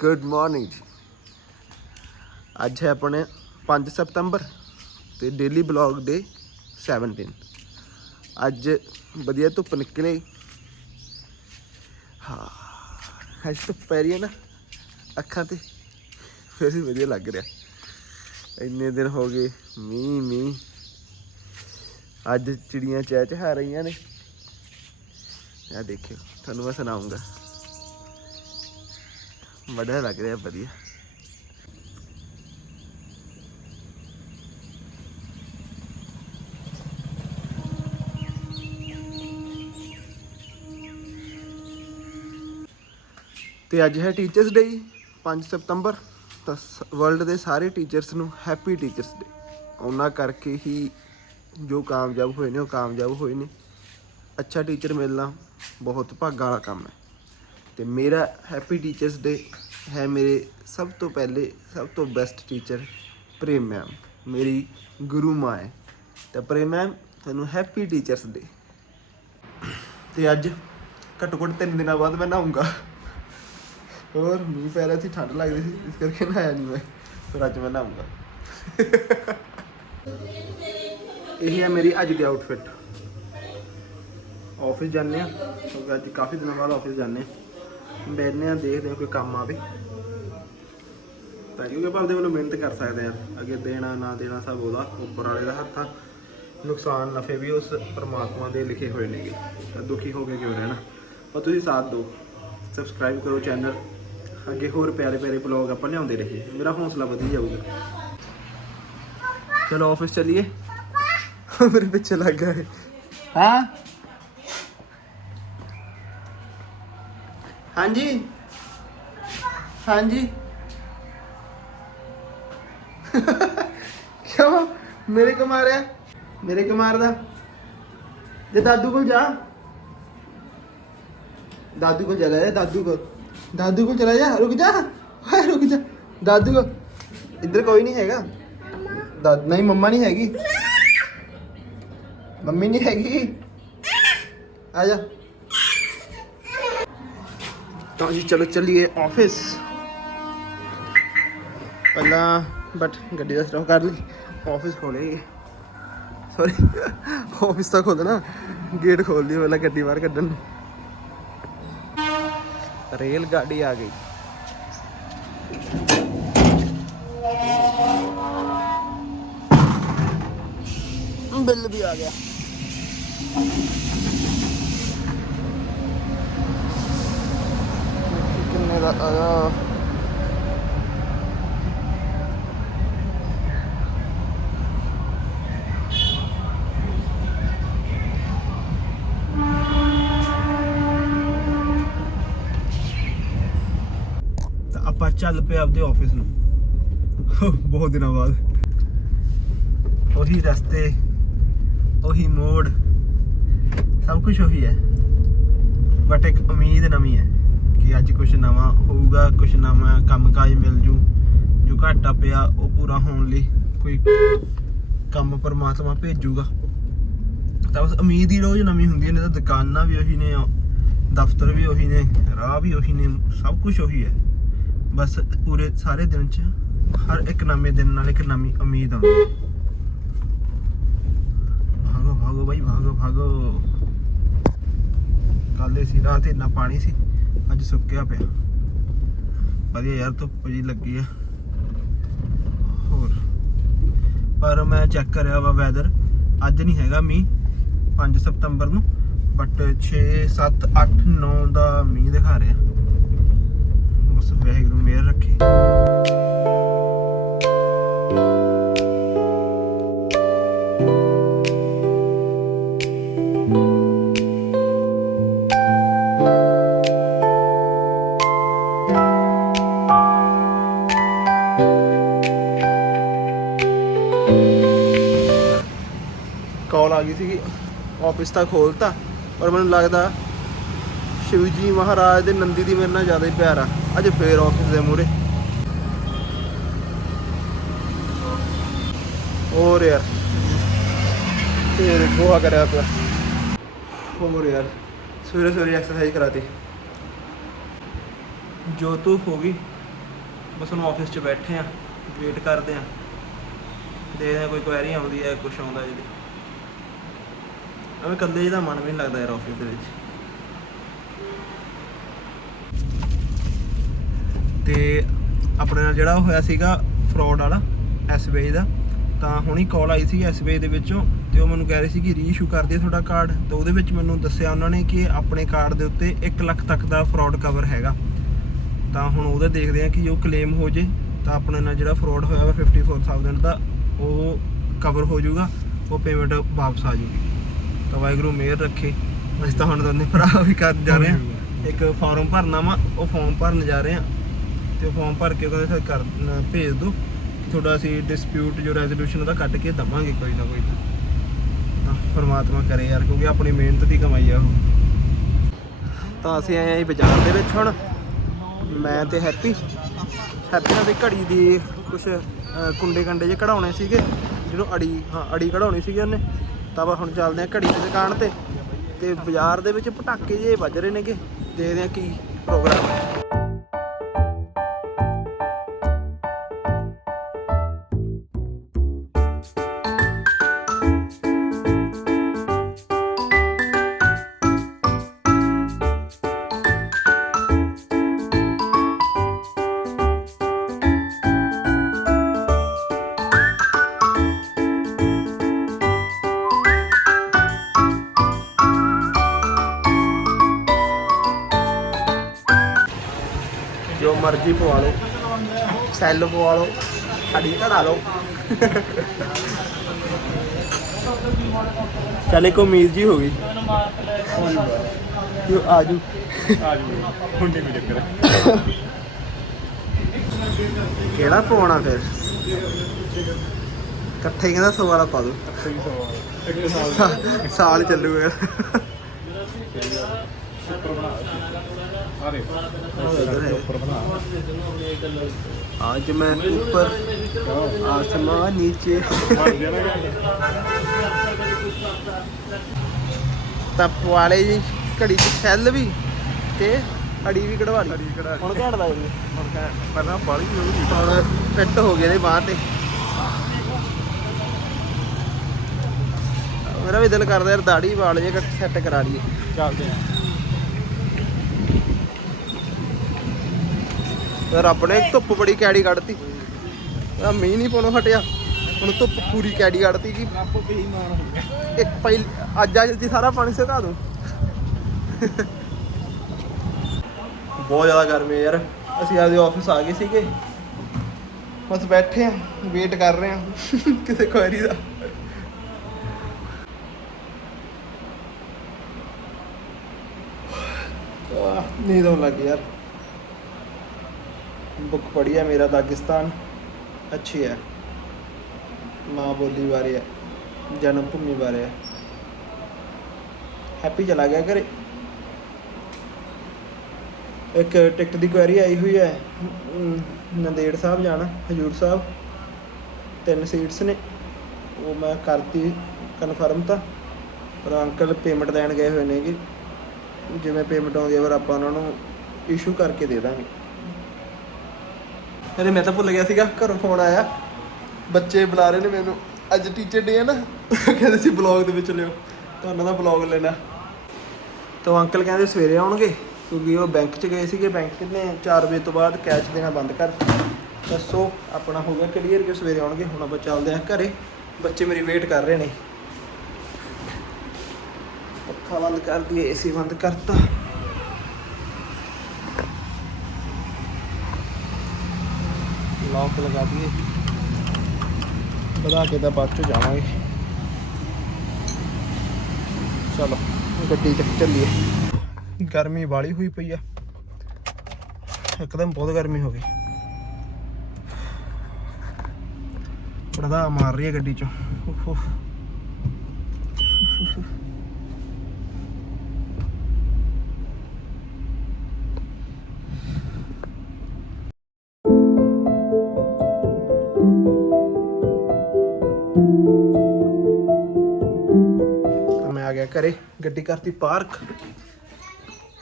Good morning ਜੀ ਅੱਜ ਹੈ ਆਪਣੇ 5 ਸਤੰਬਰ ਤੇ ਡੇਲੀ ਬਲੌਗ ਡੇ 17 ਅੱਜ ਵਧੀਆ ਧੁੱਪ ਨਿਕਲੇ। ਹਾਂ, ਅੱਜ ਧੁੱਪ ਪੈ ਰਹੀ ਹੈ ਨਾ, ਅੱਖਾਂ ਤੇ। ਫਿਰ ਵੀ ਵਧੀਆ ਲੱਗ ਰਿਹਾ। ਇੰਨੇ ਦਿਨ ਹੋ ਗਏ, ਮੀਂਹ ਮੀਂਹ। ਅੱਜ ਚਿੜੀਆਂ ਚਹਿ ਚਹਾ ਰਹੀਆਂ ਨੇ। ਆ ਦੇਖਿਓ, ਤੁਹਾਨੂੰ ਮੈਂ ਸੁਣਾਉਂਗਾ। ਬੜਾ ਲੱਗ ਰਿਹਾ, ਵਧੀਆ। ਤੇ ਅੱਜ ਹੈ ਟੀਚਰਸ ਡੇ 5 ਸਤੰਬਰ। ਤਾਂ ਵਰਲਡ ਦੇ ਸਾਰੇ ਟੀਚਰਸ ਨੂੰ ਹੈਪੀ ਟੀਚਰਸ ਡੇ ਉਹਨਾਂ ਕਰਕੇ ਹੀ ਜੋ ਕਾਮਯਾਬ ਹੋਏ ਨੇ, ਉਹ ਕਾਮਯਾਬ ਹੋਏ ਨੇ। ਅੱਛਾ ਟੀਚਰ ਮਿਲਣਾ ਬਹੁਤ ਭਾਗਾਂ ਵਾਲਾ ਕੰਮ ਹੈ। ਤੇ ਮੇਰਾ ਹੈਪੀ ਟੀਚਰਸ ਡੇ ਹੈ ਮੇਰੇ ਸਭ ਤੋਂ ਪਹਿਲੇ, ਸਭ ਤੋਂ ਬੈਸਟ ਟੀਚਰ ਪ੍ਰੇਮ ਮੈਮ ਮੇਰੀ ਗੁਰੂ ਮਾਂ ਹੈ। ਤਾਂ ਪ੍ਰੇਮ ਮੈਮ ਤੁਹਾਨੂੰ ਹੈਪੀ ਟੀਚਰਸ ਡੇ ਤੇ ਅੱਜ ਘੱਟੋ ਘੱਟ ਤਿੰਨ ਦਿਨਾਂ ਬਾਅਦ ਮੈਂ ਨਹਾਉਂਗਾ ਹੋਰ, ਮੀਂਹ ਪੈ ਰਿਹਾ ਸੀ, ਠੰਡ ਲੱਗਦੀ ਸੀ, ਇਸ ਕਰਕੇ ਨਹਾਇਆ ਨਹੀਂ ਮੈਂ, ਪਰ ਅੱਜ ਮੈਂ ਨਹਾਉਂਗਾ ਇਹ ਹੈ ਮੇਰੀ ਅੱਜ ਦੀ ਆਊਟਫਿਟ ਆਫਿਸ ਜਾਂਦੇ ਆ ਅੱਜ ਕਾਫੀ ਦਿਨਾਂ ਬਾਅਦ ਆਫਿਸ ਜਾਂਦੇ ਆ ਬੈਠਨੇ ਆ ਦੇਖਦੇ ਆ ਕੋਈ ਕੰਮ ਆਵੇ। ਤਾਂ ਕਿਉਂਕਿ ਆਪਾਂ ਆਪਦੇ ਵੱਲੋਂ ਮਿਹਨਤ ਕਰ ਸਕਦੇ ਆ ਅੱਗੇ ਦੇਣਾ, ਨਾ ਦੇਣਾ ਸਭ ਉਹਦਾ, ਉੱਪਰ ਵਾਲੇ ਦਾ ਹੱਥ ਆ। ਨੁਕਸਾਨ ਨਫੇ ਵੀ ਉਸ ਪਰਮਾਤਮਾ ਦੇ ਲਿਖੇ ਹੋਏ ਨੇਗੇ ਤਾਂ ਦੁਖੀ ਹੋ ਕੇ ਕਿਉਂ ਰਹਿਣਾ? ਪਰ ਤੁਸੀਂ ਸਾਥ ਦਿਓ। ਸਬਸਕ੍ਰਾਈਬ ਕਰੋ ਚੈਨਲ ਅੱਗੇ ਹੋਰ ਪਿਆਰੇ ਪਿਆਰੇ ਬਲੌਗ ਆਪਾਂ ਲਿਆਉਂਦੇ ਰਹੀਏ। ਮੇਰਾ ਹੌਸਲਾ ਵਧੀ ਜਾਊਗਾ। ਚਲੋ ਆਫਿਸ ਚਲੀਏ। ਮੇਰੇ ਪਿੱਛੇ ਲੱਗ ਗਿਆ ਹੈ ਹਾਂ? ਹਾਂਜੀ। ਹਾਂਜੀ। ਕਿਉਂ? ਮੇਰੇ ਕੋ ਮਾਰਿਆ? ਮੇਰੇ ਕੋ ਮਾਰਦਾ? ਜੇ ਦਾਦੂ ਕੋਲ ਜਾ। ਦਾਦੂ ਕੋਲ ਚਲਾ ਜਾ, ਦਾਦੂ ਕੋਲ। ਦਾਦੂ ਕੋਲ ਚਲਾ ਜਾ, ਰੁਕ ਜਾ। ਹਾਏ, ਰੁਕ ਜਾ। ਦਾਦੂ ਕੋਲ। ਇੱਧਰ ਕੋਈ ਨਹੀਂ ਹੈਗਾ। ਦਾਦ, ਨਹੀਂ, ਮੰਮਾ ਨਹੀਂ ਹੈਗੀ। ਮੰਮੀ ਨਹੀਂ ਹੈਗੀ। ਆ ਜਾ। ਤਾਂ ਜੀ ਚਲੋ ਚੱਲੀਏ ਆਫਿਸ ਪਹਿਲਾਂ ਬਟ ਗੱਡੀ ਦਾ ਸਟਾਪ ਕਰ ਲਈ ਆਫਿਸ ਖੋਲੇ ਸੌਰੀ ਆਫਿਸ ਤਾਂ ਖੋਲਣਾ ਗੇਟ ਖੋਲ ਲਈ ਪਹਿਲਾਂ ਗੱਡੀ ਬਾਹਰ ਕੱਢਣ ਨੂੰ ਰੇਲ ਗਾੜੀ ਆ ਗਈ ਬਿੱਲ ਵੀ ਆ ਗਿਆ ਦੇਖੀ ਕਿੰਨੇ ਦਾ ਆਪਾਂ ਚੱਲ ਪਏ ਆਪਦੇ ਆਫਿਸ ਨੂੰ। ਬਹੁਤ ਦਿਨਾਂ ਬਾਅਦ। ਉਹੀ ਰਸਤੇ, ਉਹੀ ਮੋੜ। ਸਭ ਕੁਝ ਉਹੀ ਹੈ। ਬਟ ਇੱਕ ਉਮੀਦ ਨਵੀਂ ਹੈ। ਕਿ ਅੱਜ ਕੁਝ ਨਵਾਂ ਹੋਊਗਾ ਕੁਝ ਨਵਾਂ ਕੰਮਕਾਜ ਮਿਲ ਜੂ। ਜੋ ਘਾਟਾ ਪਿਆ, ਉਹ ਪੂਰਾ ਹੋਣ ਲਈ ਕੋਈ ਕੰਮ ਪਰਮਾਤਮਾ ਭੇਜੂਗਾ। ਤਾਂ ਬਸ ਉਮੀਦ ਹੀ ਰੋਜ਼ ਨਵੀਂ ਹੁੰਦੀ ਨੇ ਤਾਂ ਦੁਕਾਨਾਂ ਵੀ ਉਹੀ ਨੇ, ਦਫ਼ਤਰ ਵੀ ਉਹੀ ਨੇ, ਰਾਹ ਵੀ ਉਹੀ ਨੇ, ਸਭ ਕੁਝ ਉਹੀ ਹੈ। ਬਸ ਪੂਰੇ ਸਾਰੇ ਦਿਨ ਚ ਹਰ ਇੱਕ ਨਵੇਂ ਦਿਨ ਨਾਲ ਇੱਕ ਨਵੀਂ ਉਮੀਦ ਆਉਂਦੀ ਹੈ। ਭਾਗੋ ਭਾਗੋ ਬਾਈ, ਭਾਗੋ ਭਾਗੋ। ਕੱਲ੍ਹ ਸੀ, ਰਾਤ ਇੰਨਾ ਪਾਣੀ ਸੀ। ਅੱਜ ਸੁੱਕਿਆ ਪਿਆ। ਵਧੀਆ ਯਾਰ, ਧੁੱਪ ਜੀ ਲੱਗੀ ਆ। ਹੋਰ। ਪਰ ਮੈਂ ਚੈੱਕ ਕਰਿਆ ਵਾ ਵੈਦਰ ਅੱਜ ਨਹੀਂ ਹੈਗਾ ਮੀਂਹ 5 ਸਤੰਬਰ ਨੂੰ ਬਟ 6 7 8 9 ਦਾ ਮੀਂਹ ਦਿਖਾ ਰਿਹਾ। ਬਸ ਵਾਹਿਗੁਰੂ, ਮਿਹਰ ਰੱਖੇ। ਪਿਸਤਾ ਖੋਲਤਾ, ਪਰ ਮੈਨੂੰ ਲੱਗਦਾ ਸ਼ਿਵਜੀ ਮਹਾਰਾਜ ਦੇ ਨੰਦੀ ਦੀ ਮੇਰੇ ਨਾਲ ਜ਼ਿਆਦਾ ਹੀ ਪਿਆਰ ਆ। ਅੱਜ ਫੇਰ ਆਫਿਸ ਦੇ ਮੂਹਰੇ। ਹੋਰ ਯਾਰ, ਫੇਰ ਗੋਹਾ ਕਰਿਆ ਪਿਆ। ਹੋਰ ਯਾਰ, ਸਵੇਰੇ ਸਵੇਰੇ ਐਕਸਰਸਾਈਜ਼ ਕਰਾਤੀ। ਜੋ ਤੂੰ ਹੋ ਗਈ, ਬਸ ਹੁਣ ਆਫਿਸ 'ਚ ਬੈਠੇ ਆ ਵੇਟ ਕਰਦੇ ਆ। ਦੇਖਦੇ ਆ ਕੋਈ ਕੁਐਰੀ ਆਉਂਦੀ ਹੈ ਕੁਝ ਆਉਂਦਾ ਇਹਦੇ ਐਵੇਂ ਇਕੱਲੇ ਜਿਹਦਾ ਮਨ ਵੀ ਨਹੀਂ ਲੱਗਦਾ ਯਾਰ ਆਫਿਸ ਦੇ ਵਿੱਚ। ਤੇ ਆਪਣੇ ਨਾਲ ਜਿਹੜਾ ਹੋਇਆ ਸੀਗਾ ਫਰਾਡ ਵਾਲਾ ਐਸਬੀਆਈ ਦਾ, ਤਾਂ ਹੁਣੀ ਕਾਲ ਆਈ ਸੀ ਐਸਬੀਆਈ ਦੇ ਵਿੱਚੋਂ ਤੇ ਉਹ ਮੈਨੂੰ ਕਹਿ ਰਹੇ ਸੀ ਕਿ ਰੀਇਸ਼ੂ ਕਰ ਦਿਓ ਤੁਹਾਡਾ ਕਾਰਡ ਤਾਂ ਉਹਦੇ ਵਿੱਚ ਮੈਨੂੰ ਦੱਸਿਆ ਉਹਨਾਂ ਨੇ ਕਿ ਆਪਣੇ ਕਾਰਡ ਦੇ ਉੱਤੇ 1 ਲੱਖ ਤੱਕ ਦਾ ਫਰਾਡ ਕਵਰ ਹੈਗਾ। ਤਾਂ ਹੁਣ ਉਹਦਾ ਦੇਖਦੇ ਆ ਕਿ ਉਹ ਕਲੇਮ ਹੋ ਜੇ, ਤਾਂ ਆਪਣੇ ਨਾਲ ਜਿਹੜਾ ਫਰਾਡ ਹੋਇਆ ਵਾ 54000 ਦਾ, ਉਹ ਕਵਰ ਹੋ ਜਾਊਗਾ, ਉਹ ਪੇਮੈਂਟ ਵਾਪਸ ਆ ਜਾਊਗੀ। ਤਾਂ ਵਾਹਿਗੁਰੂ ਮਿਹਰ ਰੱਖੇ। ਅਸੀਂ ਤਾਂ ਹੁਣ ਦੋਨੇ ਭਰਾ ਵੀ ਕਰ ਜਾ ਰਹੇ ਆ ਇੱਕ ਫਾਰਮ ਭਰਨਾ ਵਾ, ਉਹ ਫਾਰਮ ਭਰਨ ਜਾ ਰਹੇ ਆ ਤੇ ਉਹ ਫਾਰਮ ਭਰ ਕੇ ਉਹ ਕਹਿੰਦੇ ਕਰ ਭੇਜ ਦਿਓ ਤੁਹਾਡਾ ਅਸੀਂ ਡਿਸਪਿਊਟ ਜੋ ਰੈਜ਼ੋਲੂਸ਼ਨ ਉਹਦਾ ਕੱਟ ਕੇ ਦਵਾਂਗੇ ਕੋਈ ਨਾ ਕੋਈ ਤਾਂ। ਪਰਮਾਤਮਾ ਕਰੇ ਯਾਰ, ਕਿਉਂਕਿ ਆਪਣੀ ਮਿਹਨਤ ਦੀ ਕਮਾਈ ਆ ਉਹ। ਤਾਂ ਅਸੀਂ ਆਏ ਆਂ ਬਾਜ਼ਾਰ ਦੇ ਵਿੱਚ ਹੁਣ। ਮੈਂ ਤੇ ਹੈਪੀ। ਹੈਪੀ ਨਾਲ ਦੀ ਘੜੀ ਦੀ ਕੁਝ ਕੁੰਡੇ ਕੰਡੇ ਜੇ ਕਢਾਉਣੇ ਸੀਗੇ। ਜਿਹਨੂੰ ਅੜੀ, ਹਾਂ, ਅੜੀ ਕਢਾਉਣੀ ਸੀਗੀ ਉਹਨੇ। ਤਾਂ ਵਾ, ਹੁਣ ਚੱਲਦੇ ਆ ਘੜੀ ਦੀ ਦੁਕਾਨ ਤੇ। ਤੇ ਬਾਜ਼ਾਰ ਦੇ ਵਿੱਚ ਪਟਾਕੇ ਜੇ ਵੱਜ ਰਹੇ ਨੇਗੇ। ਦੇਖਦੇ ਆ ਕੀ ਪ੍ਰੋਗਰਾਮ ਹੈ। ਸੈੱਲ ਪਵਾ ਲਓ ਅੜੀ ਕਢਾ ਲਓ। ਚੱਲ ਇੱਕ ਉਮੀਦ ਜੀ ਹੋ ਗਈ। ਜੋ ਆਜੂ। ਹੁੰਡੀ ਚੱਕਰ। ਕਿਹੜਾ ਪਵਾਉਣਾ ਫਿਰ? ਇਕੱਠੇ ਕਹਿੰਦਾ ਸੌ ਵਾਲਾ ਪਾ ਦੋ। ਸਾਲ ਚੱਲੂਗਾ। ਉੱਪਰ ਬਣਾ आज मैं ऊपर आसमान नीचे ਬਣ ਗਿਆ ਨਾ ਤਾਂ ਪਵਾਲੇ ਜੀ ਘੜੀ ਚ ਸੈੱਲ ਵੀ ਤੇ ਅੜੀ ਵੀ ਕਢਵਾ ਲਈ ਅੜੀ ਕਢਾ ਲਈ। ਹੁਣ ਘੜ ਦਾ ਜੀ ਹੁਣ ਕਹਿ ਪਹਿਲਾਂ ਬਾਲੀ ਜ਼ਰੂਰੀ ਹੁਣ ਫਿੱਟ ਹੋ ਗਏ ਨੇ ਬਾਹ ਤੇ ਮੇਰਾ ਵੀ ਦਿਲ ਕਰਦਾ ਯਾਰ ਦਾੜੀ ਵਾਲ ਜੇ ਸੈੱਟ ਕਰਾ ਲਈਏ ਚੱਲਦੇ ਆ ਰੱਬ ਨੇ ਧੁੱਪ ਬੜੀ ਕੈੜੀ ਕੱਢਤੀ। ਆ ਮੀਂਹ ਨਹੀਂ ਪੋਣੋਂ ਹਟਿਆ। ਹੁਣ ਧੁੱਪ ਪੂਰੀ ਕੈੜੀ ਕੱਢਤੀ ਕਿ ਆਪੋ ਬੇਈਮਾਨ ਹੋ ਗਏ ਇੱਕ ਪਹਿਲ ਅੱਜ ਅੱਜ ਦੀ ਸਾਰਾ ਪਾਣੀ ਸੁਕਾ ਦੂੰ। ਬਹੁਤ ਜ਼ਿਆਦਾ ਗਰਮੀ ਯਾਰ। ਅਸੀਂ ਆਪਦੇ ਆਫਿਸ ਆ ਗਏ ਸੀਗੇ। ਬਸ ਬੈਠੇ ਆ ਵੇਟ ਕਰ ਰਹੇ ਆ। ਕਿਸੇ ਕੁਐਰੀ ਦਾ। ਆਹ, ਨੀਂਦ ਆਉਣ ਲੱਗੀ ਯਾਰ। ਬੁੱਕ ਪੜ੍ਹੀ ਹੈ ਮੇਰਾ ਦਾਗਿਸਤਾਨ। ਅੱਛੀ ਹੈ। ਮਾਂ ਬੋਲੀ ਬਾਰੇ ਹੈ। ਜਨਮ ਭੂਮੀ ਬਾਰੇ ਹੈਪੀ ਚਲਾ ਗਿਆ ਘਰੇ। ਇੱਕ ਟਿਕਟ ਦੀ ਕੁਐਰੀ ਆਈ ਹੋਈ ਹੈ। ਨੰਦੇੜ ਸਾਹਿਬ ਜਾਣਾ, ਹਜੂਰ ਸਾਹਿਬ। ਤਿੰਨ ਸੀਟਸ ਨੇ। ਉਹ ਮੈਂ ਕਰਤੀ ਕਨਫਰਮ ਤਾਂ। ਪਰ ਅੰਕਲ ਪੇਮੈਂਟ ਦੇਣ ਗਏ ਹੋਏ ਨੇਗੇ। ਜਿਵੇਂ ਪੇਮੈਂਟ ਆਉਂਦੀ ਹੈ, ਫਿਰ ਆਪਾਂ ਉਹਨਾਂ ਨੂੰ ਇਸ਼ੂ ਕਰਕੇ ਦੇ ਦਾਂਗੇ। ਅਰੇ ਮੈਂ ਤਾਂ ਭੁੱਲ ਗਿਆ ਸੀਗਾ, ਘਰੋਂ ਫੋਨ ਆਇਆ। ਬੱਚੇ ਬੁਲਾ ਰਹੇ ਨੇ ਮੈਨੂੰ। ਅੱਜ ਟੀਚਰ ਡੇ ਆ ਨਾ, ਕਹਿੰਦੇ ਸੀ ਬਲੌਗ ਦੇ ਵਿੱਚ ਲਿਓ। ਤੁਹਾਨੂੰ ਉਹਨਾਂ ਦਾ ਬਲੌਗ ਲੈਣਾ। ਤਾਂ ਅੰਕਲ ਕਹਿੰਦੇ ਸਵੇਰੇ ਆਉਣਗੇ, ਕਿਉਂਕਿ ਉਹ ਬੈਂਕ 'ਚ ਗਏ ਸੀਗੇ। ਬੈਂਕ ਨੇ 4 ਵਜੇ ਤੋਂ ਬਾਅਦ ਕੈਸ਼ ਦੇਣਾ ਬੰਦ ਕਰ। ਦੱਸੋ ਆਪਣਾ ਹੋ ਗਿਆ ਕਲੀਅਰ ਕਿ ਸਵੇਰੇ ਆਉਣਗੇ। ਹੁਣ ਆਪਾਂ ਚੱਲਦੇ ਹਾਂ ਘਰੇ। ਬੱਚੇ ਮੇਰੀ ਵੇਟ ਕਰ ਰਹੇ ਨੇ। ਪੱਖਾ ਬੰਦ ਕਰ ਦਈਏ ਏਸੀ ਬੰਦ ਕਰਤਾ। ਲੌਕ ਲਗਾ ਦਈਏ। ਵਧਾ ਕੇ ਤਾਂ ਬਾਅਦ ਚ ਜਾਵਾਂਗੇ। ਚਲੋ, ਗੱਡੀ ਚ ਚੱਲੀਏ। ਗਰਮੀ ਵਾਲੀ ਹੋਈ ਪਈ ਆ। ਇੱਕਦਮ ਬਹੁਤ ਗਰਮੀ ਹੋ ਗਈ। ਪੜਦਾ ਮਾਰ ਰਹੀ ਹੈ ਗੱਡੀ ਚੋਂ। ਉਫ ਗੱਡੀ ਕਰਤੀ ਪਾਰਕ।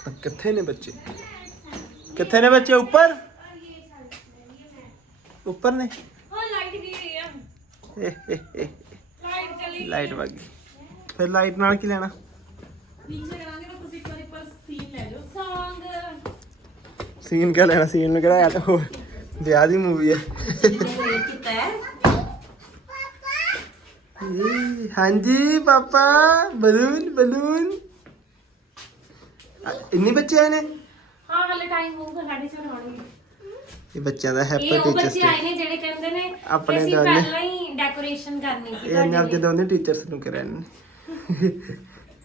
ਤਾਂ ਕਿੱਥੇ ਨੇ ਬੱਚੇ? ਕਿੱਥੇ ਨੇ ਬੱਚੇ? ਉੱਪਰ? ਉੱਪਰ ਨੇ? ਉਹ ਲਾਈਟ ਗਈ ਹੋਈ ਆ। ਲਾਈਟ ਚਲੀ ਗਈ ਲਾਈਟ ਵਗ ਗਈ। ਫਿਰ ਲਾਈਟ ਨਾਲ ਕੀ ਲੈਣਾ? ਨੀਚੇ ਕਰਾਂਗੇ ਤਾਂ ਤੁਸੀਂ ਇੱਕ ਵਾਰੀ ਪਰ ਸੀਨ ਲੈ ਸੀਨ ਕਿਆ ਲੈਣਾ? ਸੀਨ ਨੂੰ ਕਿਹੜਾ ਯਾਰ ਹੋਰ ਵਿਆਹ ਦੀ ਮੂਵੀ ਹੈ ਕੀਤਾ ਹੈ। ਹਾਂਜੀ ਪਾਪਾ। Balloon balloon. ਇੰਨੇ ਬੱਚੇ ਆਏ ਨੇ? ਹਾਂ ਹਲੇ ਟਾਈਮ ਹੋਊਗਾ ਸਾਡੇ ਚਾਰ ਹੋਣਗੇ ਇਹ ਬੱਚਿਆਂ ਦਾ ਹੈਪੀ ਇਹ ਉਹ ਟੀਚਰਸ ਬੱਚੇ ਆਏ ਨੇ ਜਿਹੜੇ ਕਹਿੰਦੇ ਨੇ ਕਿ ਆਪਣੇ ਅਸੀਂ ਦੋਨੇ- ਪਹਿਲਾਂ ਹੀ ਡੈਕੋਰੇਸ਼ਨ ਕਰਨੀ ਸੀ ਇਹ ਨੇ ਆਪਦੇ ਤੁਹਾਡੇ ਲਈ। ਦੋਨੇ ਟੀਚਰਸ ਨੂੰ ਕਰਿਆ ਨੇ।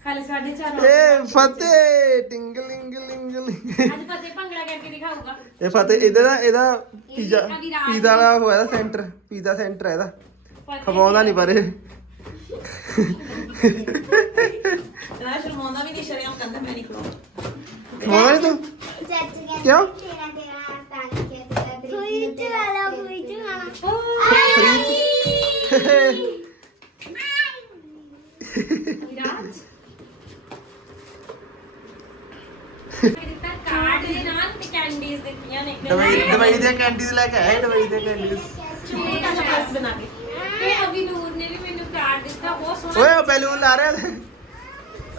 ਹਲੇ ਸਾਡੇ ਚਾਰ ਏ ਫਤਿਹ! ਟਿੰਗਲਿੰਗਲਿੰਗਲਿੰਗ ਅੱਜ ਫਤਿਹ ਭੰਗੜਾ ਕਰਕੇ ਦਿਖਾਊਗਾ। ਇਹ ਫਤਿਹ ਇਹਦਾ ਨਾ ਇਹਦਾ ਪੀਜ਼ਾ ਅਭਿਰਾਜ ਪੀਜ਼ਾ ਦਾ ਹੋਇਆ ਸੈਂਟਰ ਪੀਜ਼ਾ ਸੈਂਟਰ ਹੈ ਇਹਦਾ। ਫਤਿਹ ਖਵਾਉਂਦਾ ਨਹੀਂ ਪਰ ਇਹ। ਨਾ ਸ਼ਰਮਾਉਂਦਾ ਵੀ ਨਹੀਂ ਸ਼ਰਿਆਮ ਕਹਿੰਦਾ ਮੈਂ ਨਹੀਂ ਖਵਾਉਂਦਾ ਨਹੀਂ ਤੂੰ? ਕਿਉਂ? ਫੁਈਟ ਵਾਲਾ ਫੁਈਟ ਵਾਲਾ ਵਿਰਾਜ ਦਿੱਤਾ ਕਾਰਡ ਦੇ ਨਾਲ ਤੇ ਕੈਂਡੀਜ਼ ਦਿੱਤੀਆਂ ਨੇ ਦਵਾਈ ਦਵਾਈ ਦੀਆਂ ਕੈਂਡੀਜ਼ ਲੈ ਕੇ ਆਏ ਦਵਾਈ ਦੀਆਂ ਕੈਂਡੀਜ਼ ਛੋਟਾ ਜਿਹਾ ਪਰਸ ਬਣਾ ਕੇ। ਤੇ ਅਭੀ ਨੇ ਕਾਰਡ ਦਿੱਤਾ ਬਹੁਤ ਸੋਹਣਾ ਓਏ ਉਹ ਬੈਲੂਨ ਲਾ ਰਿਹਾ।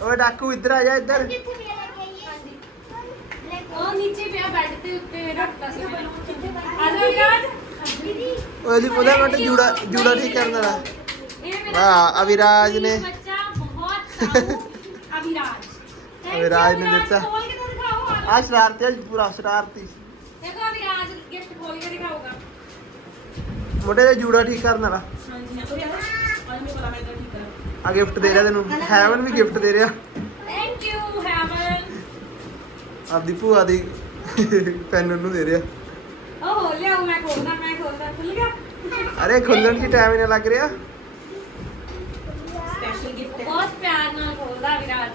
ਓਏ ਡਾਕੂ ਇੱਧਰ ਆ ਜਾ ਇੱਧਰ। ਉਹ ਨੀਚੇ ਪਿਆ ਬੈੱਡ ਤੇ ਉੱਤੇ ਰੱਖਤਾ ਸੀ। ਮੈਂ ਆ ਜਾ ਵਿਰਾਜ ਓਏ ਜੀ ਉਹਦਾ ਮਟ ਜੂੜਾ ਜੂੜਾ ਠੀਕ ਕਰਨ ਵਾਲਾ। ਇਹ ਮੇਰਾ ਵਾਹ ਅਵਿਰਾਜ ਨੇ। ਬੱਚਾ ਬਹੁਤ ਸਾਊ ਅਭਿਰਾਜ Thank you, ਅਭਿਰਾਜ ਨੇ। ਦਿੱਤਾ। ਖੋਲ ਕੇ ਤਾਂ ਦਿਖਾਓ ਆ ਆ ਸ਼ਰਾਰਤੀ ਆ ਪੂਰਾ ਸ਼ਰਾਰਤੀ। ਦੇਖੋ ਅਭਿਰਾਜ ਗਿਫਟ ਖੋਲ ਕੇ ਦਿਖਾਊਗਾ। ਮੋਢੇ ਤੇ ਜੂੜਾ ਠੀਕ ਕਰਨ ਵਾਲਾ। ਹਾਂਜੀ। ਆ ਗਿਫਟ ਦੇ ਰਿਹਾ ਤੈਨੂੰ। ਹੈਵਨ ਵੀ ਗਿਫਟ ਦੇ ਰਿਹਾ। ਥੈਂਕ ਯੂ ਹੈਵਨ ਆਪਦੀ ਭੂਆ ਦੀ ਪੈਨ ਨੂੰ ਦੇ ਰਿਹਾ। ਉਹ ਹੋ ਲਿਆਓ ਮੈਂ ਖੋਲਦਾ ਮੈਂ ਖੋਲਦਾ। ਖੁੱਲ ਗਿਆ? ਅਰੇ ਖੁੱਲਣ ਦੀ ਟਾਈਮ ਹੀ ਨਾ ਲੱਗ ਰਿਹਾ। ਸਪੈਸ਼ਲ ਗਿਫਟ ਹੈ। ਬਹੁਤ ਪਿਆਰ ਨਾਲ ਖੋਲਦਾ ਵਿਰਾਜ।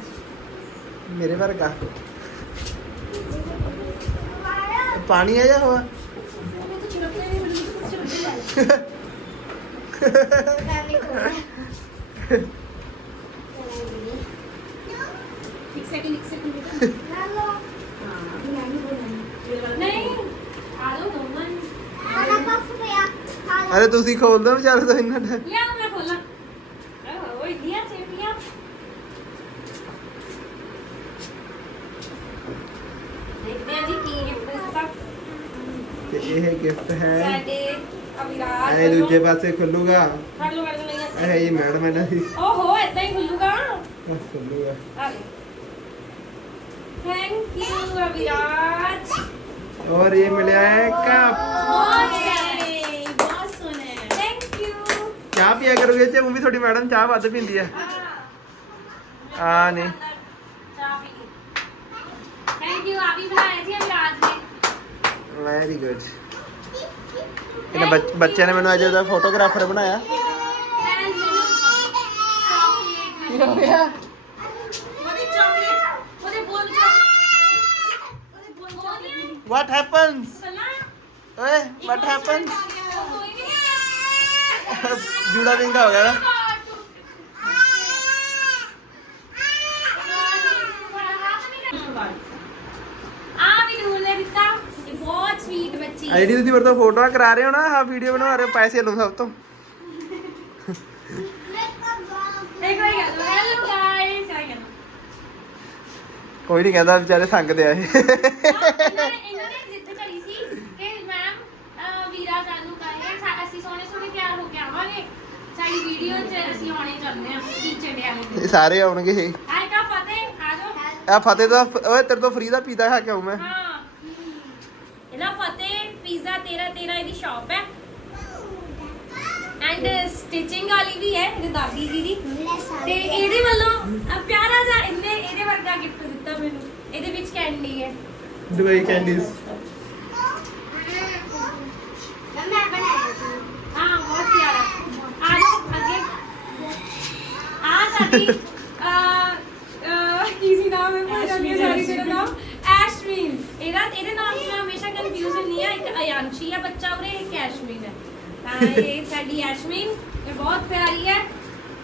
ਮੇਰੇ ਵਰਗਾ। ਪਾਣੀ ਆ ਜਾ ਹੋਆ ਇੱਕ ਸੈਕਿੰਡ ਬੇਟਾ ਹਾਂ ਬਿਲਾਨੀ ਬੋਲਣਾ ਨਹੀਂ ਆ ਲੋ ਨੋਮਨ ਅਰੇ ਤੁਸੀਂ ਖੋਲ ਦੋ ਵਿਚਾਰੇ ਤੋਂ ਇੰਨਾ ਟਾਈਮ ਲਿਆਓ ਮੈਂ ਖੋਲਾਂ ਓਹ ਓਏ ਦੀਆਂ ਚੇਪੀਆਂ ਦੇਖਦੇ ਹਾਂ ਜੀ ਕੀ ਗਿਫਟ ਦਿੱਤਾ ਤੇ ਇਹ ਗਿਫਟ ਹੈ ਸਾਡੇ ਐ ਦੂਜੇ ਪਾਸੇ ਖੁੱਲੂਗਾ ਫੜ ਲਓ ਫੜ ਲਓ ਨਹੀਂ ਇਹ ਜੀ ਮੈਡਮ ਇਹਨਾਂ ਦੀ ਓਹੋ ਇਦਾਂ ਹੀ ਖੁੱਲੂਗਾ ਆਹ ਖੁੱਲੂਗਾ ਆ ਲੈ ਥੈਂਕ ਯੂ ਅਭਿਰਾਜ ਔਰ ਇਹ ਮਿਲਿਆ ਹੈ ਕੱਪ ਬਹੁਤ ਪਿਆਰਾ ਏ ਬਹੁਤ ਸੋਹਣਾ ਹੈ ਥੈਂਕ ਯੂ ਚਾਹ ਪੀਆ ਕਰੋਗੇ ਤੇ ਉਹ ਵੀ ਤੁਹਾਡੀ ਮੈਡਮ ਚਾਹ ਵੱਧ ਪੀਂਦੀ ਹੈ ਆ ਨਹੀਂ ਚਾਹ ਪੀ ਥੈਂਕ ਯੂ ਆਪ ਹੀ ਬਣਾਇਆ ਸੀ ਅਭਿਰਾਜ ਨੇ ਵੈਰੀ ਗੁੱਡ ਇਹਨਾਂ ਬੱਚ- ਬੱਚਿਆਂ ਨੇ ਮੈਨੂੰ ਅੱਜ ਦਾ ਫੋਟੋਗ੍ਰਾਫਰ ਬਣਾਇਆ। ਕੀ ਹੋ ਗਿਆ? ਉਹਦੇ ਉਹਦੇ ਉਹਦੇ ਵਾਟ ਹੈਪਨਸ ਓਏ ਵਾਟ ਹੈਪਨਸ ਜੂੜਾ ਵਿੰਗਾ ਹੋ ਗਿਆ ਨਾ ਆ ਵੀ ਨੂਰ ਨੇ ਦਿੱਤਾ ਇਹ ਬਹੁਤ ਹੈ ਆਈਡੀ ਤੁਸੀਂ ਵਰਤੋਂ ਫੋਟੋਆਂ ਕਰਾ ਰਹੇ ਹੋ ਨਾ ਆਹ ਵੀਡੀਓ ਬਣਾ ਰਹੇ ਹੋ ਪੈਸੇ ਲਓ ਸਭ ਤੋਂ। ਦੇਖੋ ਇਹ ਹੈਲੋ ਗਾਇਸ ਆ ਗਿਆ ਕੋਈ ਨਹੀਂ ਕਹਿੰਦਾ ਵਿਚਾਰੇ ਸੰਗਦੇ ਆ ਇਹ। ਇਹਨਾਂ ਨੇ ਇਹਨਾਂ ਨੇ ਜਿੱਦ ਕਰੀ ਸੀ ਕਿ ਮੈਮ ਵੀਰਾ ਸਾਨੂੰ ਕਹੇ ਸਾ- ਅਸੀਂ ਸੋਹਣੇ ਸੋਹਣੇ ਤਿਆਰ ਹੋ ਕੇ ਆਵਾਂਗੇ। ਸਾਡੀ ਵੀਡੀਓ 'ਚ ਅਸੀਂ ਆਉਣੇ ਚਾਹੁੰਦੇ ਹਾਂ ਟੀਚਰ ਡੇ ਵਾਲੇ ਇਹ ਸਾਰੇ ਆਉਣਗੇ ਇਹ। ਆਏ ਕਾ ਫਤਿਹ ਆ ਜਾਓ। ਆ ਫਤਿਹ ਦਾ ਓਏ ਤੇਰੇ ਤੋਂ ਫਰੀ ਦਾ ਪੀਜ਼ਾ ਖਾ ਕੇ ਆਉਂ ਮੈਂ। ਹਾਂ। ਇਹਦਾ ਫਤਿਹ ਪੀਜ਼ਾ ਤੇਰਾ ਤੇਰਾ ਇਹਦੀ ਸ਼ਾਪ ਹੈ। ਐਂਡ ਸਟਿਚਿੰਗ ਵਾਲੀ ਵੀ ਹੈ ਇਹਦੀ ਦਾਦੀ ਜੀ ਦੀ। ਤੇ ਇਹਦੇ ਵੱਲੋਂ ਆ ਪਿਆਰਾ ਜਿਹਾ ਇਹਨੇ ਇਹਦੇ ਵਰਗਾ ਗਿਫਟ ਦਿੱਤਾ ਮੈਨੂੰ। ਇਹਦੇ ਵਿੱਚ ਕੈਂਡੀ ਹੈ। ਦੁਬਈ ਕੈਂਡੀਜ਼ ਹਾਂ ਬਹੁਤ ਪਿਆਰਾ। ਆ ਜਾਓ ਅੱਗੇ। ਆ ਸਾਡੀ ਅ ਕੀ ਸੀ ਨਾਮ ਹੈ? ਭੁੱਲ ਹਾਂ ਸਾਰੀ ਤੇਰਾ ਨਾਮ। ਐਸ਼ਮੀਨ ਇਹਦਾ ਇਹਦੇ ਨਾਮ ਤੋਂ ਆ ਇੱਕ ਅਯਾਂਸ਼ੀ ਆ ਬੱਚਾ ਉਰੇ ਇੱਕ ਐਸ਼ਮੀਨ ਹੈ ਤਾਂ ਇਹ ਸਾਡੀ ਐਸ਼ਮੀਨ ਇਹ ਬਹੁਤ ਪਿਆਰੀ ਹੈ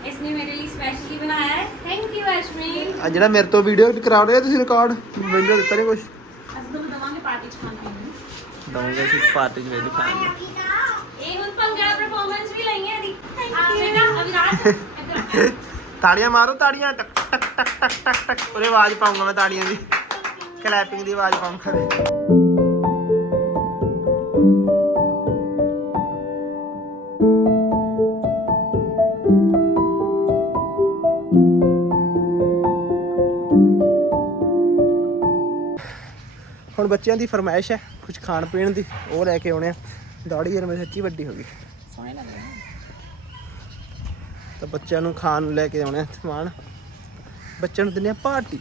ਇਸਨੇ ਮੇਰੇ ਲਈ ਸਪੈਸ਼ਲੀ ਬਣਾਇਆ ਹੈ। Thank you Ashmeen. ਆ ਜਿਹੜਾ ਮੇਰੇ ਤੋਂ ਵੀਡੀਓ ਕਰਾ ਰਹੇ ਹੋ ਤੁਸੀਂ ਰਿਕਾਰਡ ਮੈਨੂੰ ਦਿੱਤਾ ਨਹੀਂ ਕੁਝ ਅਸੀਂ ਤੁਹਾਨੂੰ ਦਵਾਂਗੇ ਪਾਰਟੀ ਚ ਖਾਣ ਪੀਣ ਨੂੰ। ਦਵਾਂਗੇ ਅਸੀਂ ਪਾਰਟੀ ਚ ਵੇਲੇ ਖਾਣ ਵੀ ਲਈਆਂ ਦੀ ਆ ਬੇਟਾ ਅਵਿਨਾਸ਼। ਤਾੜੀਆਂ ਮਾਰੋ ਤਾੜੀਆਂ। ਟਕ ਟਕ ਟਕ ਟਕ ਟਕ। ਟਕ ਉਹਦੇ ਆਵਾਜ਼ ਪਾਉਂਗਾ ਮੈਂ ਤਾੜੀਆਂ ਦੀ। ਕਲੈਪਿੰਗ ਦੀ ਆਵਾਜ਼ ਪਾਉਂਗਾ। ਹੁਣ ਬੱਚਿਆਂ ਦੀ ਫਰਮਾਇਸ਼ ਹੈ ਕੁਝ ਖਾਣ ਪੀਣ ਦੀ ਉਹ ਲੈ ਕੇ ਆਉਣੇ ਆ। ਦਾੜੀ ਯਾਰ ਮੇਰੀ ਸੱਚੀ ਵੱਡੀ ਹੋ ਗਈ। ਤਾਂ ਬੱਚਿਆਂ ਨੂੰ ਖਾਣ ਨੂੰ ਲੈ ਕੇ ਆਉਣੇ ਆ ਸਮਾਨ। ਬੱਚਿਆਂ ਨੂੰ ਦਿੰਦੇ ਆ ਪਾਰਟੀ।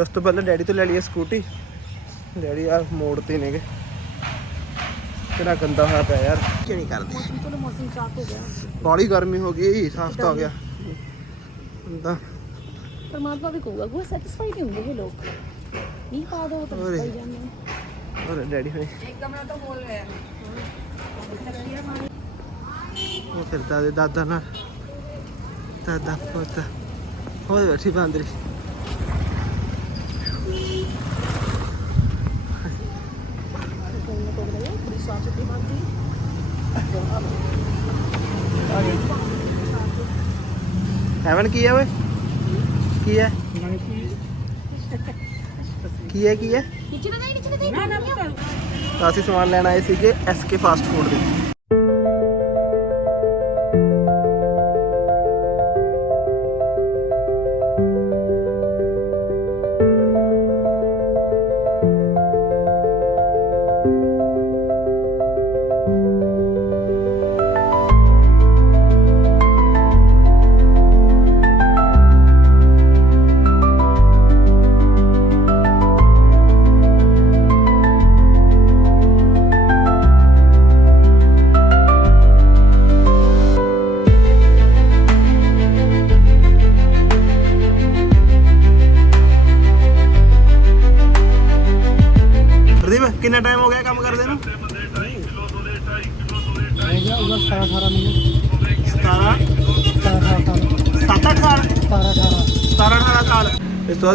ਉਸ ਤੋਂ ਪਹਿਲਾਂ ਡੈਡੀ ਤੋਂ ਲੈ ਲਈ ਸਕੂਟੀ। ਡੈਡੀ ਆ ਮੋੜ ਤੇ ਨੇਗੇ। ਕਿੰਨਾ ਗੰਦਾ ਹੋਇਆ ਪਿਆ ਯਾਰ। ਕੀ ਨਹੀਂ ਕਰਦੇ। ਮੌਸਮ ਸਾਫ਼ ਹੋ ਗਿਆ। ਬਾਲੀ ਗਰਮੀ ਹੋ ਗਈ ਸਾਫ਼ ਤਾਂ ਹੋ ਗਿਆ। ਤਾਂ ਪਰਮਾਤਮਾ ਵੀ ਕਹੂਗਾ ਉਹ ਸੈਟੀਸਫਾਈ ਨਹੀਂ ਹੁੰਦੇ ਇਹ ਲੋਕ। ਨਹੀਂ ਪਾ ਦੋ ਤਾਂ। ਪਾਈ ਜਾਂਦੇ ਨੇ। ਹੋਰ ਡੈਡੀ ਹੋਏ ਇੱਕ ਕਮਰਾ ਤਾਂ ਬੋਲ ਰਿਹਾ ਉਹ ਫਿਰਦਾ ਦੇ ਦਾਦਾ ਨਾਲ। ਦਾਦਾ ਪੋਤਾ। ਹੋਰ ਬੈਠੀ ਬਾਂਦਰੀ। ਹੈਵਨ ਕੀ ਹੈ ਓਏ? ਕੀ ਹੈ? ਕੀ ਹੈ ਕੀ ਹੈ? ਨੀਚੇ ਨਾ ਨਹੀਂ ਨੀਚੇ ਨਹੀਂ। ਨਾ ਨਾ ਤਾਂ ਅਸੀਂ ਸਮਾਨ ਲੈਣ ਆਏ ਸੀਗੇ ਐਸਕੇ ਫਾਸਟ ਫੂਡ ਦੇ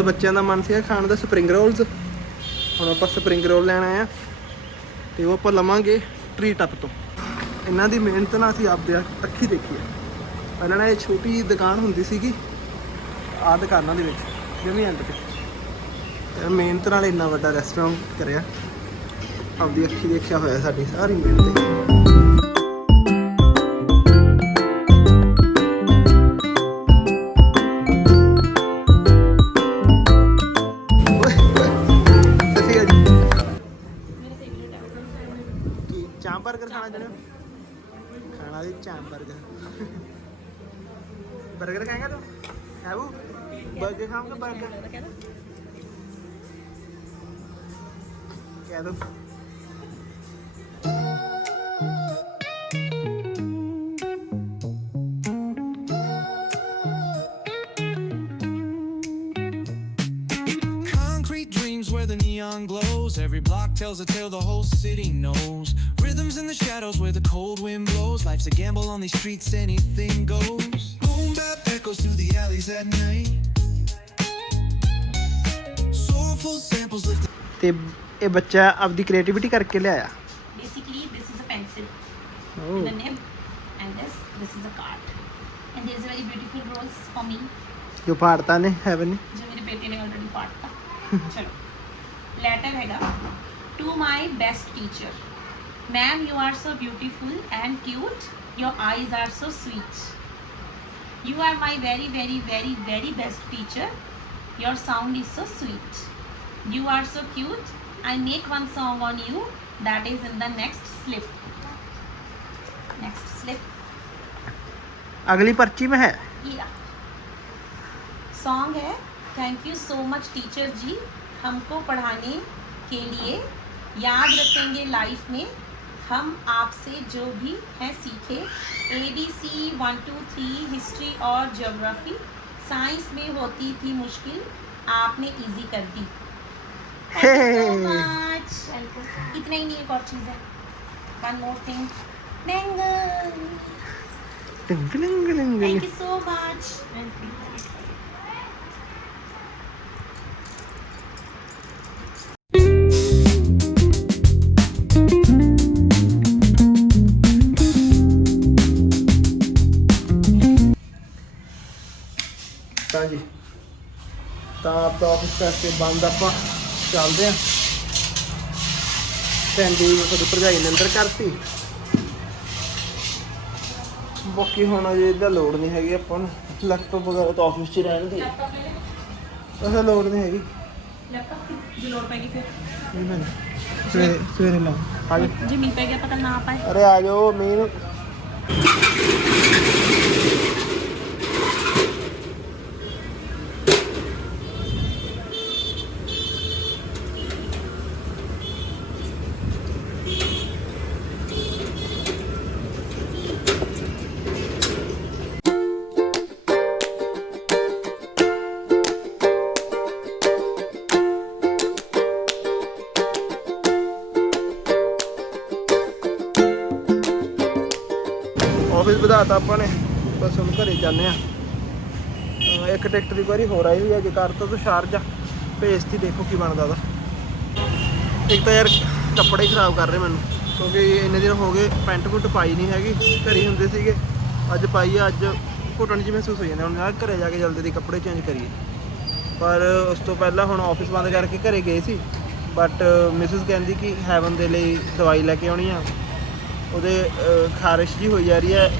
ਬਾਅਦ ਬੱਚਿਆਂ ਦਾ ਮਨ ਸੀਗਾ ਖਾਣ ਦਾ ਸਪਰਿੰਗ ਰੋਲਸ ਹੁਣ ਆਪਾਂ ਸਪਰਿੰਗ ਰੋਲ ਲੈਣ ਆਏ ਆ। ਤੇ ਉਹ ਆਪਾਂ ਲਵਾਂਗੇ ਟਰੀ ਟੱਪ ਤੋਂ। ਇਹਨਾਂ ਦੀ ਮਿਹਨਤ ਨਾਲ ਅਸੀਂ ਆਪਦੇ ਅੱਖੀ ਦੇਖੀ ਹੈ ਪਹਿਲਾਂ ਨਾ ਇਹ ਛੋਟੀ ਜਿਹੀ ਦੁਕਾਨ ਹੁੰਦੀ ਸੀਗੀ, ਆਹ ਦੁਕਾਨਾਂ ਦੇ ਵਿੱਚ, ਜਮੀ ਐਂਡ ਤੇ। ਤੇ ਮਿਹਨਤ ਨਾਲ ਇੰਨਾ ਵੱਡਾ ਰੈਸਟੋਰੈਂਟ ਕਰਿਆ। ਆਪਦੀ ਅੱਖੀ ਦੇਖਿਆ ਹੋਇਆ ਸਾਡੀ ਸਾਰੀ ਮਿਹਨਤ। tells a tale the whole city knows. Rhythms in the shadows where the cold wind blows. Life's a gamble on these streets, anything goes. Boom bap echoes through the alleys at night. Soulful samples lift. ਤੇ ਇਹ ਬੱਚਾ ਆਪਦੀ creativity ਕਰਕੇ ਲਿਆਇਆ Basically, this is a pencil with a nib, and this this is a card. And there's a very beautiful rose for me, ਜੋ ਭਾਰਤਾਂ ਨੇ Heaven ਜੋ ਮੇਰੇ ਬੇਟੇ ਨੇ already ਪਾੜਤਾ। ਚਲੋ, letter ਹੈਗਾ to my best teacher. Ma'am, you are so beautiful and cute. Your eyes are so sweet. You are my very, very, very, very best teacher. Your sound is so sweet. You are so cute. I make one song on you that is in the next slip. Next slip. अगली पर्ची में है song है Thank you so much, teacher ji. हमको पढ़ाने के लिए याद रखेंगे लाइफ में हम आपसे जो भी हैं सीखे। A B C one two three history और जोग्राफी साइंस में होती थी मुश्किल आपने इजी कर दी। So इतना ही नहीं एक और चीज़ है। One more thing Thank you so much. Thank you. You so much. ਇਸ ਕਰਕੇ ਬੰਦ ਆਪਾਂ ਚੱਲਦੇ ਆ ਸੈਂਡੀ ਤੁਹਾਡੀ ਭਰਜਾਈ ਨੇ ਅੰਦਰ ਕਰਤੀ। ਬਾਕੀ ਹੁਣ ਅਜੇ ਇਹਦਾ ਲੋੜ ਨਹੀਂ ਹੈਗੀ ਆਪਾਂ ਨੂੰ। ਲੈਪਟਾਪ ਵਗੈਰਾ ਤਾਂ ਆਫਿਸ 'ਚ ਹੀ ਰਹਿਣ ਦੀ। ਉਹ ਲੋੜ ਨਹੀਂ ਹੈਗੀ। ਲੈਪਟਾਪ ਦੀ ਲੋੜ ਪੈਗੀ ਫਿਰ। ਨਹੀਂ ਮੈਂ ਸਵੇਰੇ ਸਵੇਰੇ ਲਾ ਆ ਜਾ ਜੇ ਮੀਂਹ ਪੈ ਗਿਆ ਪਤਾ ਨਾ ਪਾਏ। ਅਰੇ ਆ ਜਾਓ ਮੀਨ ਆਫਿਸ ਵਧਾਤਾ ਆਪਾਂ ਨੇ। ਬਸ ਹੁਣ ਘਰੇ ਜਾਂਦੇ ਆ ਇੱਕ ਟਿਕਟ ਦੀ ਵਾਰੀ ਹੋਰ ਆਈ ਹੋਈ ਹੈ ਜਕਾਰਤਾ ਤੋਂ ਸ਼ਾਰਜਾ ਭੇਜਤੀ ਦੇਖੋ ਕੀ ਬਣਦਾ ਉਹਦਾ। ਇੱਕ ਤਾਂ ਯਾਰ ਕੱਪੜੇ ਖਰਾਬ ਕਰ ਰਹੇ ਮੈਨੂੰ, ਕਿਉਂਕਿ ਇੰਨੇ ਦਿਨ ਹੋ ਗਏ ਪੈਂਟ ਪੁੰਟ ਪਾਈ ਨਹੀਂ ਹੈਗੀ, ਘਰੇ ਹੁੰਦੇ ਸੀਗੇ। ਅੱਜ ਪਾਈ ਆ, ਅੱਜ ਘੁੱਟਣ ਜਿਹੀ ਮਹਿਸੂਸ ਹੋ ਜਾਂਦਾ ਹੁਣ ਯਾਰ ਘਰੇ ਜਾ ਕੇ ਜਲਦੀ ਦੀ ਕੱਪੜੇ ਚੇਂਜ ਕਰੀਏ। ਪਰ ਉਸ ਤੋਂ ਪਹਿਲਾਂ ਹੁਣ ਆਫਿਸ ਬੰਦ ਕਰਕੇ ਘਰੇ ਗਏ ਸੀ। ਬਟ ਮਿਸਿਸ ਕਹਿੰਦੀ ਕਿ ਹੈਵਨ ਦੇ ਲਈ ਦਵਾਈ ਲੈ ਕੇ ਆਉਣੀ ਆ। ਉਹਦੇ ਖਾਰਿਸ਼ ਜੀ ਹੋਈ ਜਾ ਰਹੀ ਹੈ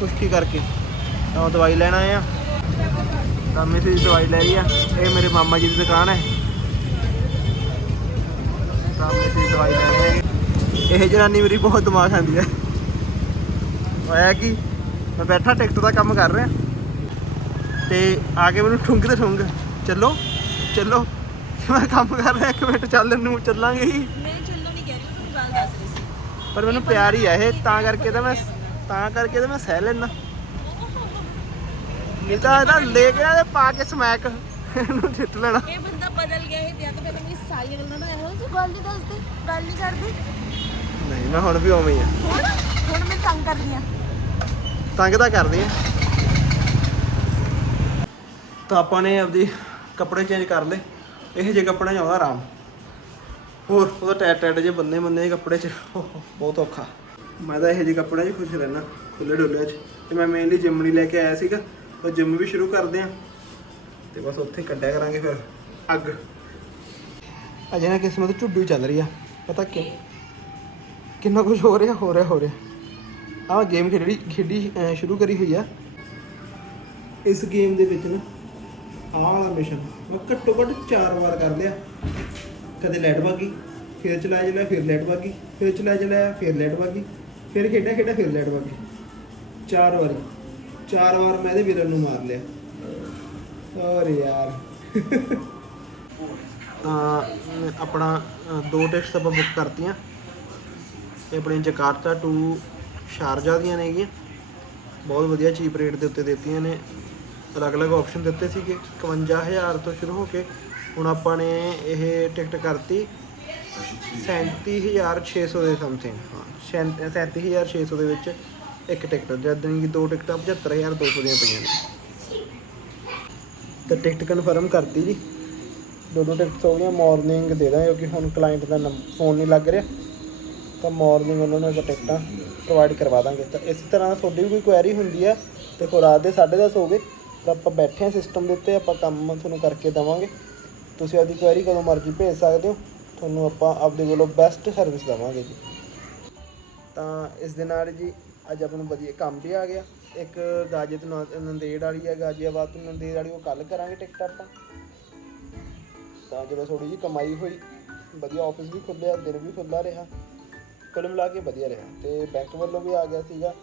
ਖੁਸ਼ਕੀ ਕਰਕੇ। ਤਾਂ ਉਹ ਦਵਾਈ ਲੈਣ ਆਏ ਆ। ਤਾਂ ਮਿਸਿਸ ਦਵਾਈ ਲੈ ਰਹੀ ਆ। ਇਹ ਮੇਰੇ ਮਾਮਾ ਜੀ ਦੀ ਦੁਕਾਨ ਹੈ। ਤਾਂ ਮਿਸਿਸ ਦਵਾਈ ਲੈ ਰਹੇ ਹੈਗੇ ਇਹ ਜਨਾਨੀ ਮੇਰੀ ਬਹੁਤ ਦਿਮਾਗ ਖਾਂਦੀ ਹੈ ਹੋਇਆ ਕਿ? ਮੈਂ ਬੈਠਾ, ਟਿਕਟ ਦਾ ਕੰਮ ਕਰ ਰਿਹਾ। ਤੇ ਆ ਕੇ ਮੈਨੂੰ ਠੁੰਗ ਤੇ ਠੁੰਗ। ਚੱਲੋ ਚੱਲੋ। ਮੈਂ ਕੰਮ ਕਰ ਰਿਹਾ, ਇੱਕ ਮਿੰਟ ਚੱਲਣ ਨੂੰ ਚੱਲਾਂਗੇ ਹੀ ਮੈਂ ਚੱਲੋ ਨਹੀਂ ਕਹਿ ਰਹੀ ਤੁਹਾਨੂੰ ਗੱਲ ਦੱਸ ਰਹੀ ਸੀ ਪਰ ਮੈਨੂੰ ਪਿਆਰ ਹੀ ਆ ਇਹ ਤਾਂ ਕਰਕੇ ਤਾਂ ਮੈਂ ਤਾਂ ਕਰਕੇ ਤਾਂ ਮੈਂ ਸਹਿ ਲੈਣਾ ਨਹੀਂ ਤਾਂ ਇਹਦਾ ਲੈ ਕੇ ਨਾ ਪਾ ਕੇ ਸਮੈਕ ਇਹਨੂੰ ਛਿੱਟ ਲੈਣਾ। ਇਹ ਬੰਦਾ ਬਦਲ ਗਿਆ ਇਹ ਤੇ ਪਹਿਲਾਂ ਸਾਰੀਆਂ ਗੱਲਾਂ ਨਾ ਇਹੋ ਜਿਹੀ ਗੱਲ ਨਹੀਂ ਦੱਸਦੇ ਗੱਲ ਨਹੀਂ ਕਰਦੇ। ਨਹੀਂ ਮੈਂ ਹੁਣ ਵੀ ਉਵੇਂ ਹੀ ਆ। ਹੁਣ ਹੁਣ ਮੈਂ ਤੰਗ ਕਰਦੀ ਆ। ਤੰਗ ਤਾਂ ਕਰਦੇ ਆ। ਤਾਂ ਆਪਾਂ ਨੇ ਆਪਦੀ ਕੱਪੜੇ ਚੇਂਜ ਕਰ ਲਏ। ਇਹ ਜੇ ਕੱਪੜੇ 'ਚ ਆਉਂਦਾ ਆਰਾਮ। ਹੋਰ ਉਹਦਾ ਟੈਟ ਟੈਟ ਜੇ ਬੰਨੇ ਬੰਨੇ ਕੱਪੜੇ 'ਚ। ਓਹ, ਬਹੁਤ ਔਖਾ। ਮੈਂ ਤਾਂ ਇਹੋ ਜਿਹੇ ਕੱਪੜਿਆਂ 'ਚ ਖੁਸ਼ ਰਹਿਣਾ ਖੁੱਲੇ ਡੁੱਲਿਆਂ 'ਚ। ਤੇ ਮੈਂ ਮੇਨਲੀ ਜਿਮ ਨਹੀਂ ਲੈ ਕੇ ਆਇਆ ਸੀਗਾ ਉਹ ਜਿਮ ਵੀ ਸ਼ੁਰੂ ਕਰਦੇ ਆ। ਤੇ ਬਸ ਉੱਥੇ ਕੱਢਿਆ ਕਰਾਂਗੇ ਫਿਰ ਅੱਗ। ਅਜੇ ਨਾ ਕਿਸਮਤ ਝੁੱਡੂ ਚੱਲ ਰਹੀ ਆ ਪਤਾ ਕਿ ਕਿੰਨਾ ਕੁਝ ਹੋ ਰਿਹਾ ਹੋ ਰਿਹਾ ਹੋ ਰਿਹਾ। ਆਹ ਗੇਮ ਖੇਡੀ ਖੇਡੀ ਸ਼ੁਰੂ ਕਰੀ ਹੋਈ ਆ। ਇਸ ਗੇਮ ਦੇ ਵਿੱਚ ਨਾ ਆਹ ਵਾਲਾ ਮਿਸ਼ਨ ਮੈਂ ਘੱਟੋ ਘੱਟ 4 ਵਾਰ ਕਰ ਲਿਆ। ਕਦੇ ਲੈਟ ਵਾਗੀ ਫਿਰ ਚਲਾਇਆ ਚਲਾਇਆ ਫਿਰ ਲੈਟ ਵਾਗੀ ਫਿਰ ਚਲਾ ਚਲਾਇਆ ਫਿਰ ਲੈਟ ਵਾਗੀ ਫਿਰ ਖੇਡਿਆ ਖੇਡਿਆ ਫਿਰ ਲੈਟ ਵਾਗੀ ਚਾਰ ਵਾਰੀ ਚਾਰ ਵਾਰ ਮੈਂ ਇਹਦੇ ਵੀਰਨ ਨੂੰ ਮਾਰ ਲਿਆ। ਔਰ ਯਾਰ। ਤਾਂ ਆਪਣਾ ਅ, ਦੋ ਟੈਕਸਟ ਆਪਾਂ ਬੁੱਕ ਕਰਤੀਆਂ। ਇਹ ਆਪਣੀ ਜਕਾਰਤਾ ਟੂ ਸ਼ਾਰਜਾ ਦੀਆਂ ਨੇਗੀਆਂ। ਬਹੁਤ ਵਧੀਆ ਚੀਪ ਰੇਟ ਦੇ ਉੱਤੇ ਦਿੱਤੀਆਂ ਨੇ। ਅਲੱਗ-ਅਲੱਗ ਆਪਸ਼ਨ ਦਿੱਤੇ ਸੀਗੇ। 51000 ਤੋਂ ਸ਼ੁਰੂ ਹੋ ਕੇ ਹੁਣ ਆਪਾਂ ਨੇ ਇਹ ਟਿਕਟ ਕਰਤੀ 37600 ਦੇ ਸਮਥਿੰਗ ਹਾਂ 37600 ਦੇ ਵਿੱਚ ਇੱਕ ਟਿਕਟ ਜਦ ਕਿ ਦੋ ਟਿਕਟਾਂ 75200 ਦੀਆਂ ਪਈਆਂ ਨੇ। ਤਾਂ ਟਿਕਟ ਕਨਫਰਮ ਕਰਤੀ ਜੀ। ਦੋ ਦੋ ਟਿਕਟਸ ਹੋ ਗਈਆਂ ਮਾਰਨਿੰਗ ਦੇ ਦਾਂਗੇ, ਕਿਉਂਕਿ ਹੁਣ ਕਲਾਇੰਟ ਦਾ ਫੋਨ ਨਹੀਂ ਲੱਗ ਰਿਹਾ। ਤਾਂ ਮਾਰਨਿੰਗ ਉਹਨਾਂ ਨੂੰ ਆਪਾਂ ਟਿਕਟਾਂ ਪ੍ਰੋਵਾਈਡ ਕਰਵਾ ਦਾਂਗੇ। ਤਾਂ ਇਸ ਤਰ੍ਹਾਂ ਤੁਹਾਡੀ ਵੀ ਕੋਈ ਕੁਐਰੀ ਹੁੰਦੀ ਆ, ਦੇਖੋ ਰਾਤ ਦੇ 10:30 ਹੋ ਗਏ, ਤਾਂ ਆਪਾਂ ਬੈਠੇ ਆ ਸਿਸਟਮ ਦੇ ਉੱਤੇ, ਆਪਾਂ ਕੰਮ ਤੁਹਾਨੂੰ ਕਰਕੇ ਦੇਵਾਂਗੇ। ਤੁਸੀਂ ਆਪਦੀ ਕੁਐਰੀ ਕਦੋਂ ਮਰਜ਼ੀ ਭੇਜ ਸਕਦੇ ਹੋ। ਤੁਹਾਨੂੰ ਆਪਾਂ ਆਪਦੇ ਵੱਲੋਂ ਬੈਸਟ ਸਰਵਿਸ ਦੇਵਾਂਗੇ ਜੀ। ਤਾਂ ਇਸ ਦੇ ਨਾਲ ਜੀ ਅੱਜ ਆਪਾਂ ਨੂੰ ਵਧੀਆ ਕੰਮ ਵੀ ਆ ਗਿਆ। ਇੱਕ ਗਾਜੇ ਤੋਂ ਨੰਦੇੜ ਵਾਲੀ ਹੈ ਗਾਜੀਆਬਾਦ ਤੋਂ ਨੰਦੇੜ ਵਾਲੀ, ਉਹ ਕੱਲ ਕਰਾਂਗੇ ਟਿਕਟ ਆਪਾਂ। ਤਾਂ ਜਦੋਂ ਥੋੜੀ ਜਿਹੀ ਕਮਾਈ ਹੋਈ, ਵਧੀਆ ਆਫਿਸ ਵੀ ਖੁੱਲਿਆ ਦਿਨ ਵੀ ਖੁੱਲਾ ਰਿਹਾ। ਕੁੱਲ ਮਿਲਾ ਕੇ ਵਧੀਆ ਰਿਹਾ। ਤੇ ਬੈਂਕ ਵੱਲੋਂ ਵੀ ਆ ਗਿਆ ਸੀਗਾ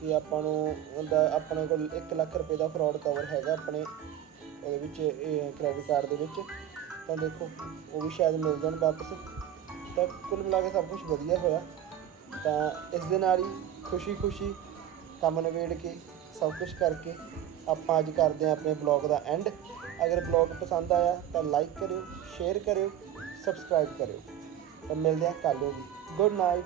ਕਿ ਆਪਾਂ ਨੂੰ ਉਹਦਾ, ਆਪਣੇ ਕੋਲ 1 ਲੱਖ ਰੁਪਏ ਦਾ ਫਰਾਡ ਕਵਰ ਹੈਗਾ ਆਪਣੇ, ਉਹਦੇ ਵਿੱਚ ਕ੍ਰੈਡਿਟ ਕਾਰਡ ਦੇ ਵਿੱਚ। ਤਾਂ ਦੇਖੋ, ਉਹ ਵੀ ਸ਼ਾਇਦ ਮਿਲ ਜਾਣ ਵਾਪਸ। ਤਾਂ ਕੁੱਲ ਮਿਲਾ ਕੇ ਸਭ ਕੁਝ ਵਧੀਆ ਹੋਇਆ। ਤਾਂ ਇਸ ਦੇ ਨਾਲ ਹੀ ਖੁਸ਼ੀ-ਖੁਸ਼ੀ ਕੰਮ ਨਿਬੇੜ ਕੇ, ਸਭ ਕੁਝ ਕਰਕੇ ਆਪਾਂ ਅੱਜ ਕਰਦੇ ਹਾਂ ਆਪਣੇ ਬਲੌਗ ਦਾ ਐਂਡ ਅਗਰ ਬਲੌਗ ਪਸੰਦ ਆਇਆ ਤਾਂ ਲਾਈਕ ਕਰਿਓ ਸ਼ੇਅਰ ਕਰਿਓ ਸਬਸਕ੍ਰਾਈਬ ਕਰਿਓ। ਤਾਂ ਮਿਲਦੇ ਹਾਂ ਕੱਲ੍ਹ ਨੂੰ। ਜੀ ਗੁੱਡ ਨਾਈਟ